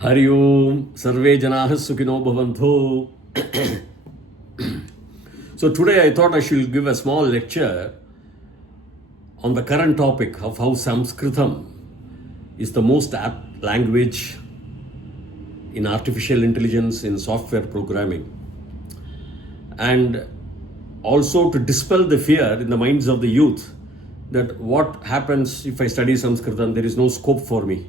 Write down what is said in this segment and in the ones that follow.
Hari Om, Sarve Janaah Sukhino Bhavantu. So today I thought I should give a small lecture on the current topic of how Samskritam is the most apt language in artificial intelligence, in software programming. And also to dispel the fear in the minds of the youth that what happens if I study Sanskritam, there is no scope for me.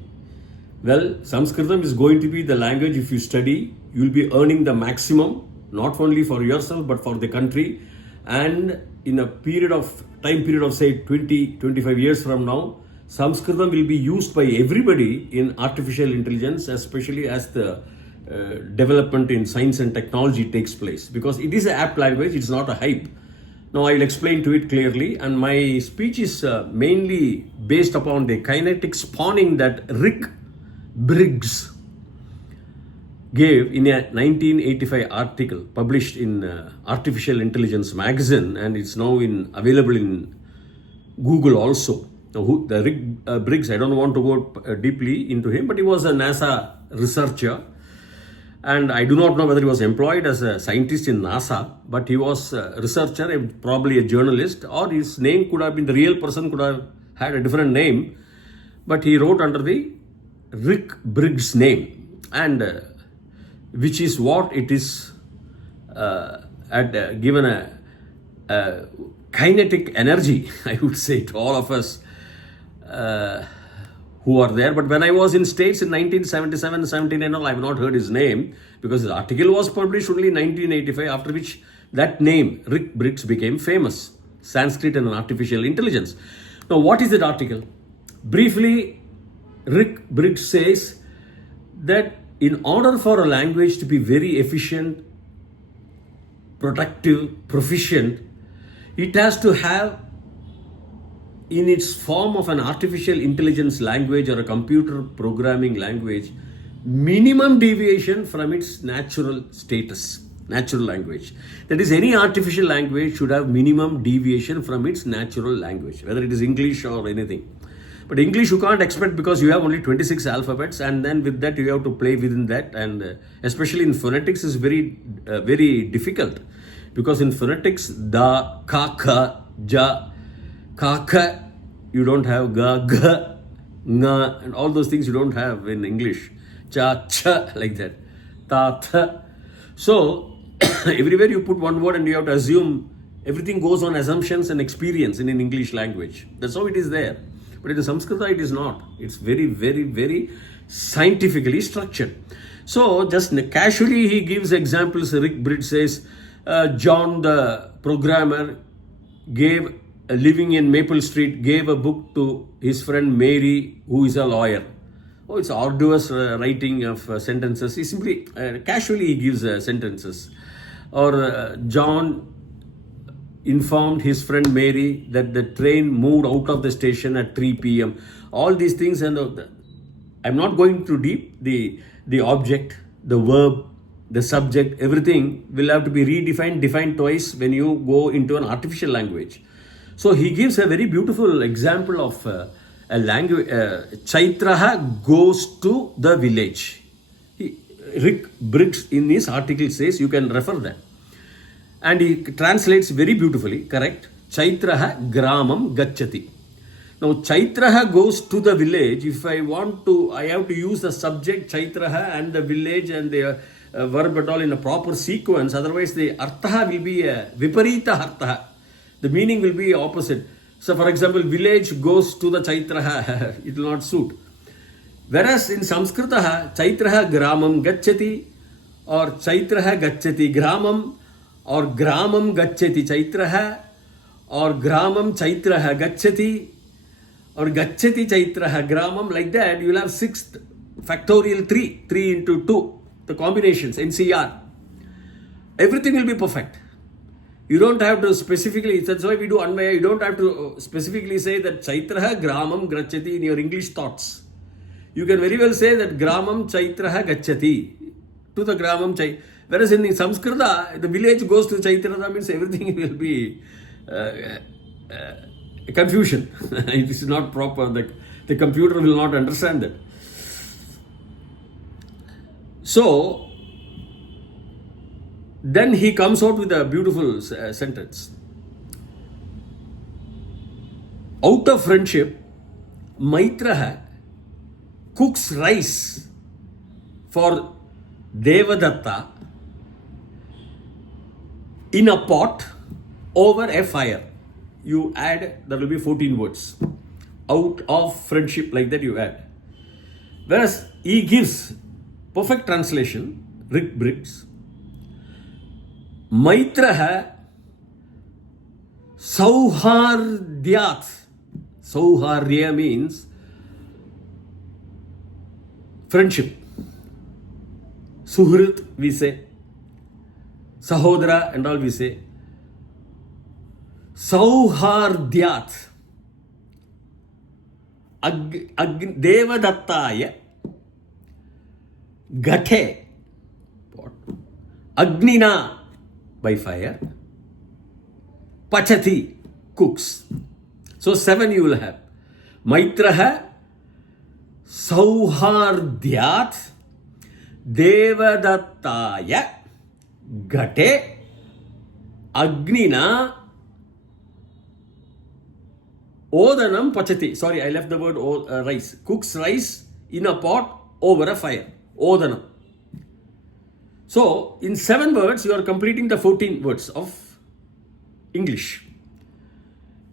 Well, Sanskritam is going to be the language. If you study, you will be earning the maximum, not only for yourself but for the country. And in a time period of say 20-25 years from now, Sanskritam will be used by everybody in artificial intelligence, especially as the development in science and technology takes place, because it is an apt language, it's not a hype. Now I'll explain to it clearly, and my speech is mainly based upon the kinetic spawning that Rick Briggs gave in a 1985 article published in Artificial Intelligence magazine, and it's now available in Google also. Now, the Rick Briggs, I don't want to go deeply into him, but he was a NASA researcher, and I do not know whether he was employed as a scientist in NASA, but he was a researcher, probably a journalist, or his name could have been, the real person could have had a different name, but he wrote under the Rick Briggs name, and which is what it is given a kinetic energy, I would say, to all of us who are there. But when I was in States in 1977, 79, I have not heard his name, because the article was published only in 1985, after which that name, Rick Briggs, became famous. Sanskrit and Artificial Intelligence. Now, what is that article? Briefly, Rick Briggs says that in order for a language to be very efficient, productive, proficient, it has to have, in its form of an artificial intelligence language or a computer programming language, minimum deviation from its natural status, natural language. That is, any artificial language should have minimum deviation from its natural language, whether it is English or anything. But English you can't expect, because you have only 26 alphabets, and then with that you have to play within that, and especially in phonetics is very difficult, because in phonetics, da, ka, ka, ja, ka, ka, you don't have ga, ga, nga, and all those things you don't have in English. Cha, cha, like that. Ta, tha. So everywhere you put one word and you have to assume, everything goes on assumptions and experience in an English language. That's how it is there. But in Sanskrit, it is not. It's very scientifically structured. So just casually he gives examples. Rick Briggs says, John the programmer living in Maple Street, gave a book to his friend Mary, who is a lawyer. Oh, it's arduous writing of sentences. He simply, casually he gives sentences. Or John informed his friend Mary that the train moved out of the station at 3 p.m. All these things, and I'm not going too deep. The object, the verb, the subject, everything will have to be defined twice when you go into an artificial language. So he gives a very beautiful example of a language. Chaitraha goes to the village. Rick Briggs in his article says, you can refer that. And he translates very beautifully, correct? Chaitraha gramam gacchati. Now, Chaitraha goes to the village. If I have to use the subject Chaitraha and the village and the verb at all in a proper sequence. Otherwise, the artha will be a viparita artha. The meaning will be opposite. So, for example, village goes to the Chaitraha. It will not suit. Whereas in Samskritaha, Chaitraha gramam gacchati, or Chaitraha gacchati gramam, or gramam gacchati chaitraha, or gramam chaitraha gacchati, or gacchati chaitraha gramam, like that. You will have 6 factorial 3 into 2, the combinations, NCR. Everything will be perfect. You don't have to specifically, that's why we do Anvaya, you don't have to specifically say that chaitraha gramam gacchati in your English thoughts. You can very well say that gramam chaitraha gacchati to the gramam chai. Whereas in Samskrita, the village goes to Chaitraha, means everything will be confusion. It is not proper. The computer will not understand that. So then he comes out with a beautiful sentence. Out of friendship, Maitraha cooks rice for Devadatta in a pot over a fire. You add, there will be 14 words. Out of friendship, like that you add. Whereas he gives perfect translation, Rick Briggs. Maitraha Sauhardyat. Sauharya means friendship. Suhrit we say. Sahodara and all we say. Sauhardyat. Devadattaya Gate. Agnina by fire. Pachati cooks. So 7 you will have. Maitraha Sauhardyat Devadattaya Gate Agnina Odanam Pachati. Sorry, I left the word rice. Cooks rice in a pot over a fire. Odanam. So, in 7 words, you are completing the 14 words of English.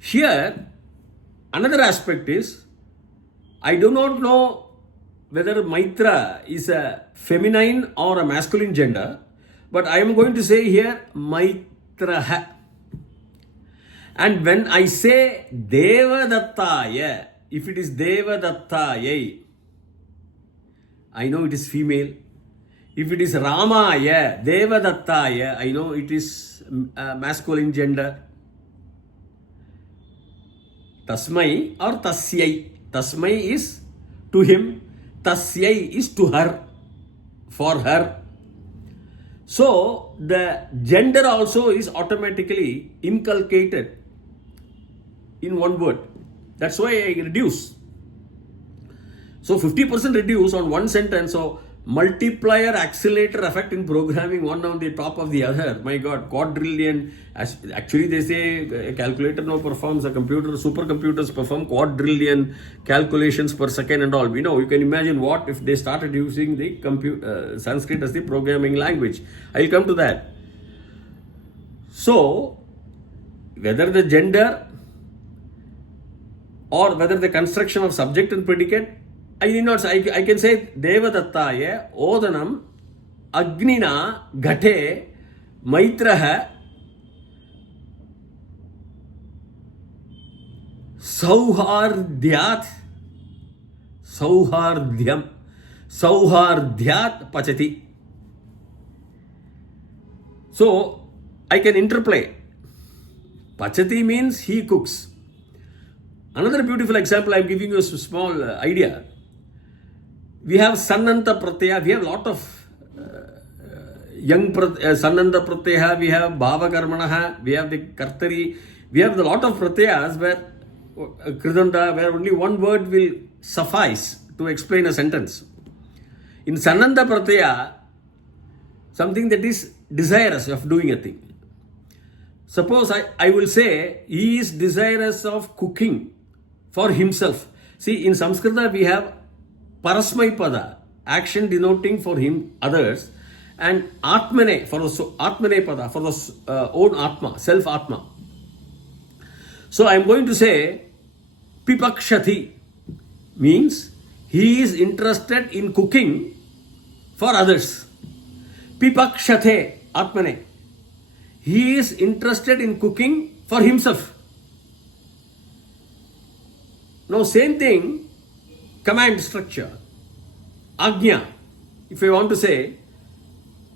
Here, another aspect is, I do not know whether Maitra is a feminine or a masculine gender, but I am going to say here Maitraha. And when I say Devadattaya, if it is Devadattaya, I know it is female. If it is Ramaya, Devadattaya, I know it is masculine gender. Tasmai or Tasyai. Tasmai is to him, Tasyai is to her, for her. So the gender also is automatically inculcated in one word. That's why I reduce. So 50% reduce on one sentence. So multiplier accelerator effect in programming, one on the top of the other. My God, quadrillion. Actually, they say a calculator now performs, a computer, supercomputers perform quadrillion calculations per second and all. We know, you can imagine what if they started using the Sanskrit as the programming language. I'll come to that. So, whether the gender or whether the construction of subject and predicate, I need not say, I can say Devadattaya, Odanam, Agnina, Gate, Maitraha, Sauhardyat, Sauhardyam, Sauhardyat Pachati. So, I can interplay. Pachati means he cooks. Another beautiful example, I am giving you a small idea. We have Sannanta Pratyaya, we have a lot of young Sannanta Pratyaya, we have Bhava Karmanaha, we have the Kartari, we have a lot of Pratyayas where Kridanta, where only one word will suffice to explain a sentence. In Sannanta Pratyaya, something that is desirous of doing a thing. Suppose I will say, he is desirous of cooking for himself. See, in Samskritam we have Parasmai Pada, action denoting for him, others, and Atmane, for the Atmane Pada, for the own Atma, self Atma. So I am going to say, Pipakshati means he is interested in cooking for others. Pipakshate, Atmane. He is interested in cooking for himself. Now, same thing, command structure. Agnya. If I want to say,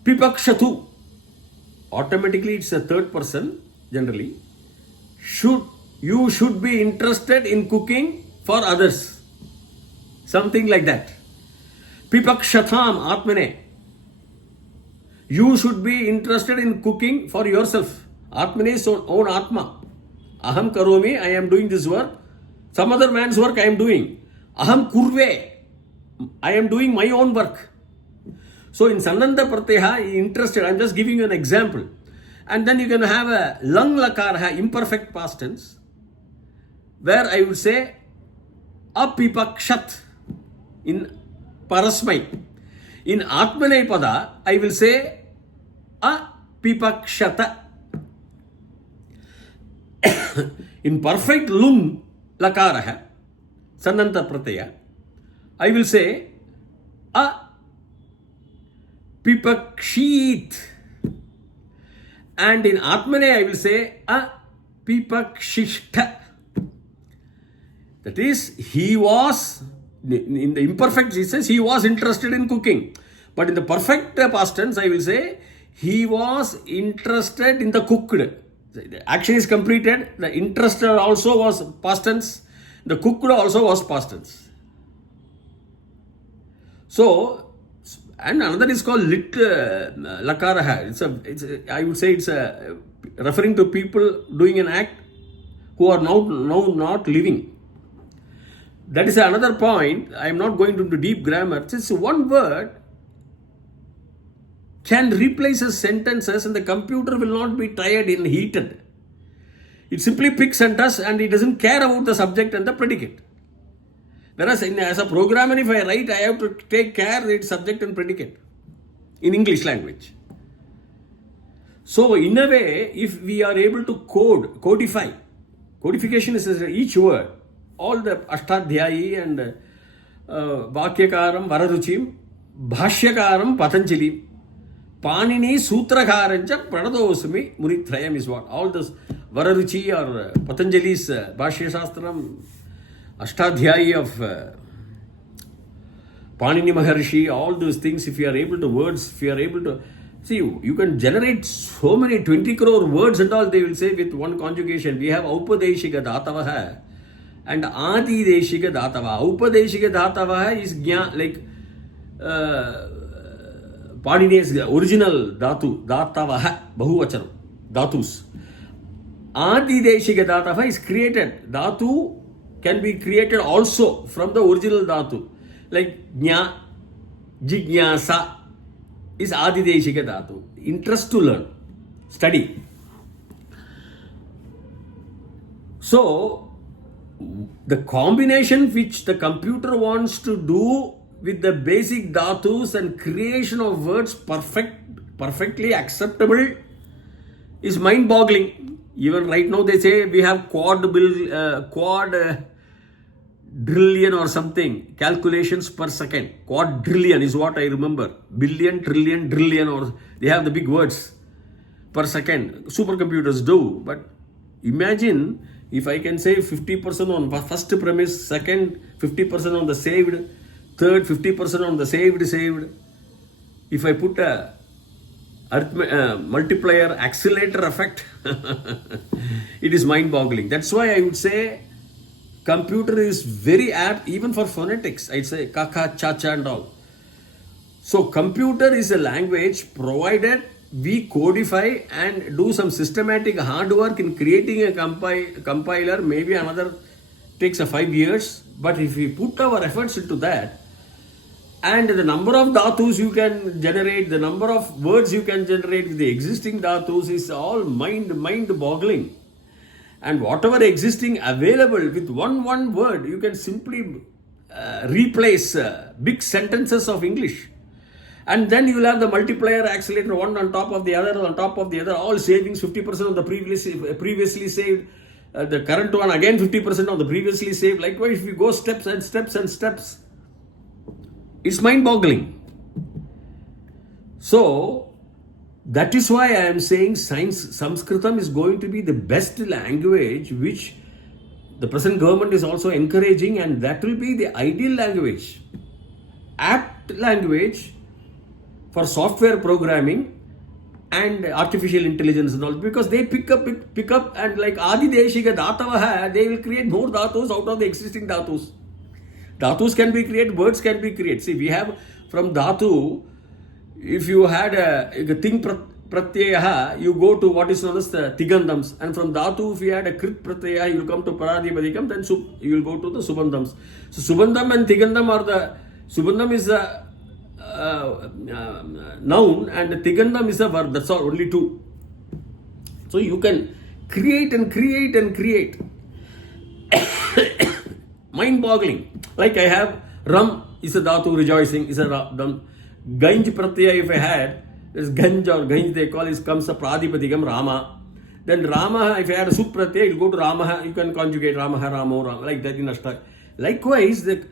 Pipakshatu, automatically it's a third person, generally. You should be interested in cooking for others. Something like that. Pipakshatam, Atmane. You should be interested in cooking for yourself. Atmane is own Atma. Aham karomi, I am doing this work. Some other man's work I am doing. Aham kurve, I am doing my own work. So in Sananda Pratyaya, interested, I'm just giving you an example. And then you can have a lung lakara, imperfect past tense, where I would say apipakshat in parasmai. In Atmanepada, I will say apipakshata. In perfect lung lakara, Sananta Pratyaya, I will say apipakshit. And in Atmane, I will say apipakshishta. That is, he was, in the imperfect, he says, he was interested in cooking. But in the perfect past tense, I will say, he was interested in the cooked. The action is completed, the interested also was past tense, the cooked also was past tense. So, and another is called lit lakaraha. I would say it's referring to people doing an act who are now not living. That is another point. I am not going into deep grammar. Just one word can replace sentences and the computer will not be tired and heated. It simply picks sentences and it doesn't care about the subject and the predicate. Whereas as a programmer, if I write, I have to take care of its subject and predicate in English language. So in a way, if we are able to codify, codification is each word, all the Ashtadhyayi and Vakyakaram, Vararuchim, Bhashyakaram, Patanjali, Panini, Sutrakarancha, Pradosami, Munithrayam is what? All those Vararuchi or Patanjali's Bhashya Shastram, Ashtadhyayi of Panini Maharshi, all those things, if you are able to words, if you are able to, see, you can generate so many 20 crore words and all, they will say with one conjugation. We have Aupadeshika Dhatavaha and Adideshika Dhatavaha. Aupadeshika Dhatavaha is like Panini's original Dhatu, Dhatavaha, Bahuvachanam, Dhatus. Adideshika Dhatavaha is created. Dhatu can be created also from the original Dhatu. Like Jna, Jignasa is Adideshika Dhatu. Interest to learn, study. So, the combination which the computer wants to do with the basic dhatus and creation of words perfectly acceptable is mind-boggling. Even right now they say we have quadrillion or something calculations per second. Quadrillion is what I remember. Billion, trillion, trillion, or they have the big words per second. Supercomputers do. But imagine if I can say 50% on first premise, second 50% on the saved, third 50% on the saved. If I put a multiplier accelerator effect, it is mind-boggling. That's why I would say computer is very apt even for phonetics. I'd say kaka, cha-cha and all. So computer is a language provided we codify and do some systematic hard work in creating a compiler. Maybe another takes 5 years. But if we put our efforts into that, and the number of dhatus you can generate, the number of words you can generate with the existing dhatus is all mind-boggling. And whatever existing available with one word, you can simply replace big sentences of English. And then you will have the multiplier accelerator, one on top of the other, all savings, 50% of the previously saved, the current one again 50% of the previously saved. Likewise, if you go steps and steps and steps, it's mind-boggling. So, that is why I am saying Samskritam is going to be the best language which the present government is also encouraging, and that will be the ideal language, apt language for software programming and artificial intelligence and all, because they pick up and like Adideshika Dhatavaha, they will create more dhatus out of the existing dhatus. Dhatus can be created, words can be created. See, we have from dhatu, if you had a ting pratyaya, you go to what is known as the tigandams, and from dhatu, if you had a krit pratyaya, you will come to paradibadikam, then you will go to the subandams. So subandam and tigandam are subandam is the noun and Tigandam is a verb. That's all, only two. So you can create and create and create. Mind-boggling. Like I have Ram is a dhatu, rejoicing is a Ram. Ganj pratyaya if I had, this Ganj or Ganj they call is comes a Pradipatikam Rama. Then Rama, if I had a Sup pratyaya, you go to Rama, you can conjugate Ramaha, Ramo, Ram, like that in Ashtak. Likewise, the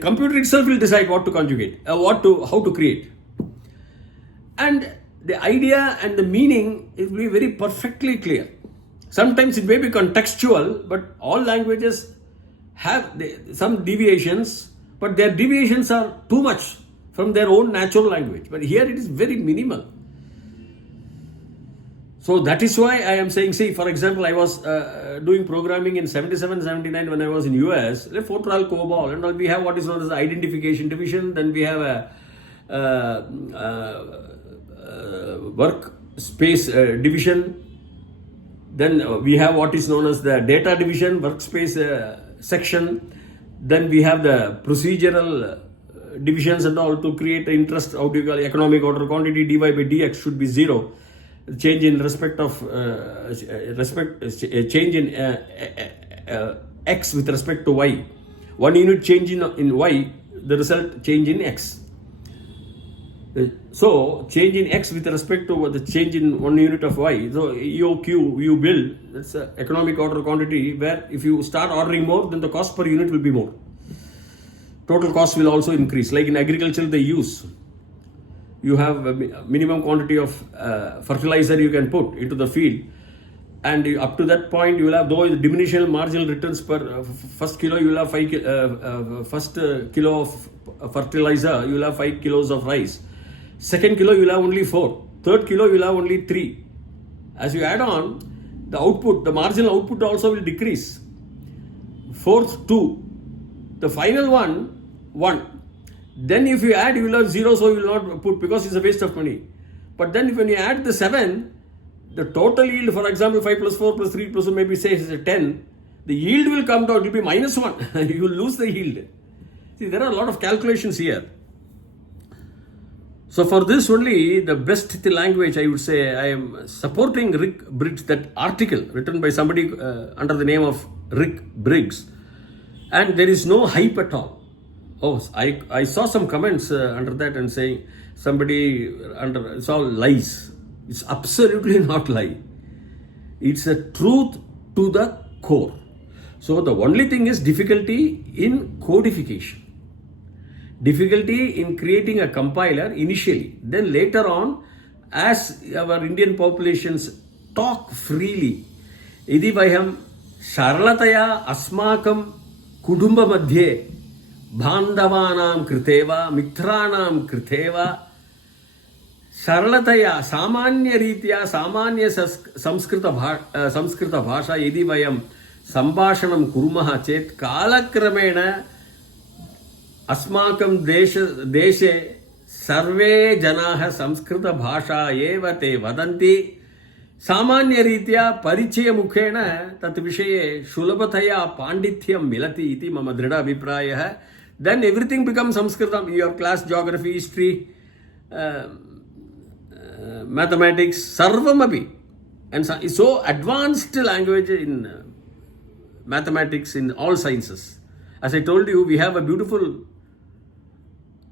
computer itself will decide what to conjugate, how to create. And the idea and the meaning will be very perfectly clear. Sometimes it may be contextual, but all languages have some deviations, but their deviations are too much from their own natural language. But here it is very minimal. So that is why I am saying, see, for example, I was doing programming in 77, 79 when I was in US, Fortran, COBOL, and all, we have what is known as the identification division, then we have a workspace division, then we have what is known as the data division, workspace section, then we have the procedural divisions and all to create interest, how do you call it, economic order quantity, dy by dx should be 0. Change in respect of change in x with respect to y. 1 unit change in y, the result change in x. So change in x with respect to the change in 1 unit of y. So EOQ you build, that's an economic order quantity where if you start ordering more, then the cost per unit will be more. Total cost will also increase. Like in agriculture they use, you have a minimum quantity of fertilizer you can put into the field, and up to that point you will have, though the diminishing marginal returns per first kilo, you will have 5 first kilo of fertilizer, you will have 5 kilos of rice. Second kilo you will have only 4. Third kilo you will have only 3. As you add on, the output, the marginal output also will decrease. Fourth 2, the final one 1. Then if you add, you will have 0, so you will not put because it's a waste of money. But then when you add the 7, the total yield, for example, 5 plus 4 plus 3 plus maybe say is 10, the yield will come down, it will be minus 1. You will lose the yield. See, there are a lot of calculations here. So for this only, the best language, I would say, I am supporting Rick Briggs, that article written by somebody under the name of Rick Briggs. And there is no hype at all. Oh, I saw some comments under that and saying somebody under, it's all lies. It's absolutely not lie. It's a truth to the core. So the only thing is difficulty in codification. Difficulty in creating a compiler initially. Then later on, as our Indian populations talk freely, Idi vayam Sharlataya Asmakam Kudumba Madhye Bandhavanam Kriteva Mitranam Kriteva Sharlataya Samanya Ritya Samanya Samskrita Bhasha Idi vayam Sambhashanam Kurumaha Chet Kalakramena Asmakam Deshe Sarve Janaha Samskrita Bhasha Eva Te Vadanti Samanya Ritya Parichaya Mukhena Tat Vishaye Shulabhataya Pandithyam Milati Iti Mama Drida Vipraya. Then everything becomes Samskritam. Your class, geography, history, mathematics, Sarvam Abhi. And so advanced language in mathematics, in all sciences. As I told you, we have a beautiful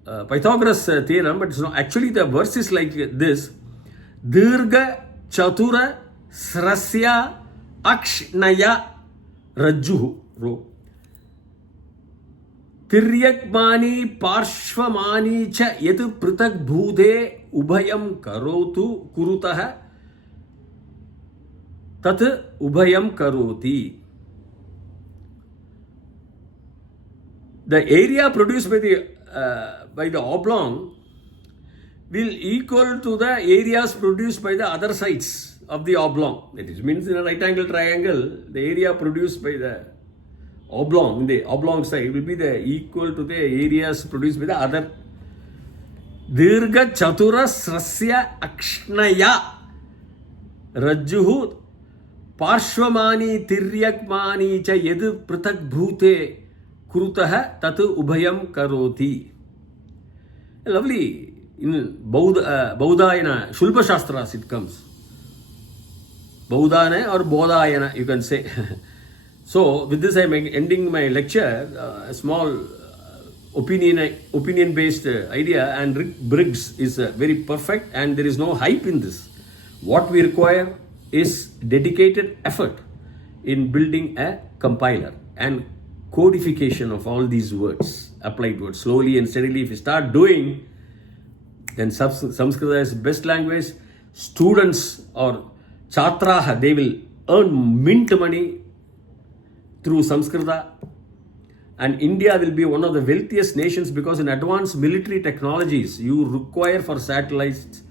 Pythagoras theorem, but it's not, actually the verse is like this. Dirga Chatura Srasya Akshnaya Rajjuhu Ro Tiryakmani Parshvamani Cha Yet Pritak Bhude Ubhayam Karotu Kurutaha Tat Ubhayam Karoti. The area produced by the oblong will equal to the areas produced by the other sides of the oblong. That is, means in a right angle triangle, the area produced by the oblong, the oblong side will be the equal to the areas produced by the other. Dirga Chatura Srasya Akshnaya Rajjuhu Parshvamani Tiryakmani Cha Yed Pritak Bhute Kurutaha Tatu Ubhayam Karoti. Lovely. In Baudhayana, Shulpa Shastras it comes. Baudhana or Bodhayana, you can say. So, with this I am ending my lecture. A small opinion-based idea, and Rick Briggs is very perfect, and there is no hype in this. What we require is dedicated effort in building a compiler and codification of all these words, applied words. Slowly and steadily, if you start doing, then Samskrita is the best language. Students or Chatraha, they will earn mint money through Samskrita. And India will be one of the wealthiest nations because in advanced military technologies, you require for satellites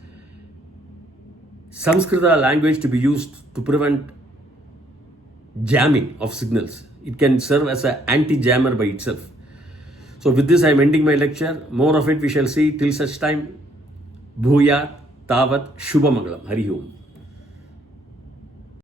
Samskrita language to be used to prevent jamming of signals. It can serve as an anti-jammer by itself. So with this I am ending my lecture. More of it we shall see till such time. Bhuya Tavat Shubhamangalam. Hari Om.